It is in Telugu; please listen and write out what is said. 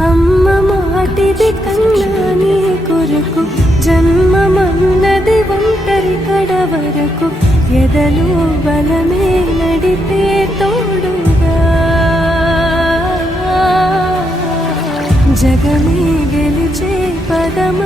అమ్మ మాటిది కన్నా నీ కొరకు జన్మమన్నది ఒంటరి కడ వరకు ఎదలు బలమే నడిపే తోడుగా జగమే గెలిచే పదమ